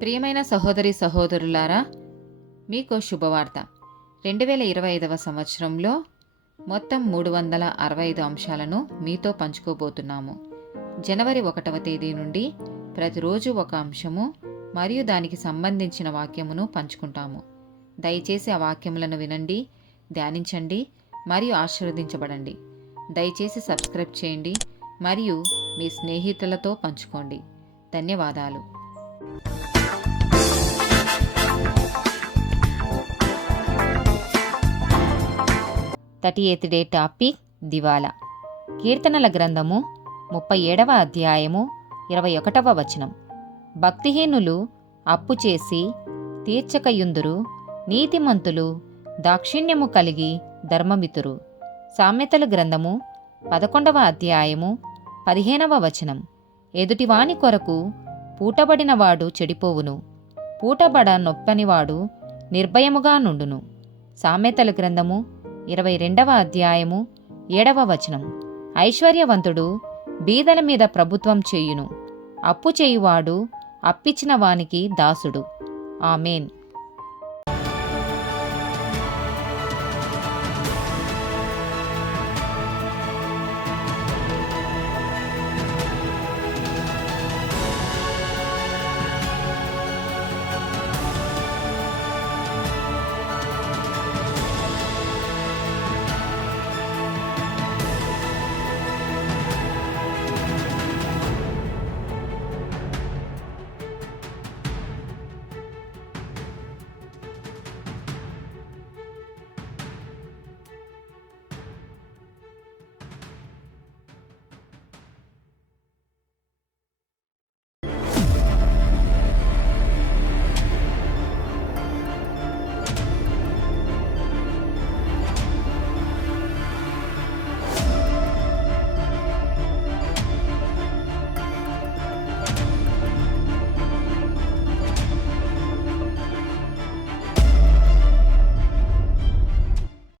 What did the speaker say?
ప్రియమైన సహోదరి సహోదరులారా, మీకు శుభవార్త. 2025 సంవత్సరంలో మొత్తం 365 అంశాలను మీతో పంచుకోబోతున్నాము. జనవరి 1వ తేదీ నుండి ప్రతిరోజు ఒక అంశము మరియు దానికి సంబంధించిన వాక్యమును పంచుకుంటాము. దయచేసి ఆ వాక్యములను వినండి, ధ్యానించండి మరియు ఆశీర్వదించబడండి. దయచేసి సబ్స్క్రైబ్ చేయండి మరియు మీ స్నేహితులతో పంచుకోండి. ధన్యవాదాలు. 38th డే టాపిక్ దివాలా. కీర్తనల గ్రంథము 37వ అధ్యాయము 21వ వచనం. భక్తిహీనులు అప్పు చేసి తీర్చకయుందురు, నీతిమంతులు దాక్షిణ్యము కలిగి ధర్మమితురు. సామెతల గ్రంథము 11వ అధ్యాయము 15వ వచనం. ఎదుటివాని కొరకు పూటబడినవాడు చెడిపోవును, పూటబడ నొప్పనివాడు నిర్భయముగా నుండును. సామెతల గ్రంథము 22వ అధ్యాయము 7వ వచనం. ఐశ్వర్యవంతుడు బీదల మీద ప్రభుత్వం చేయును, అప్పు చేయువాడు అప్పిచ్చిన వానికి దాసుడు. ఆమేన్.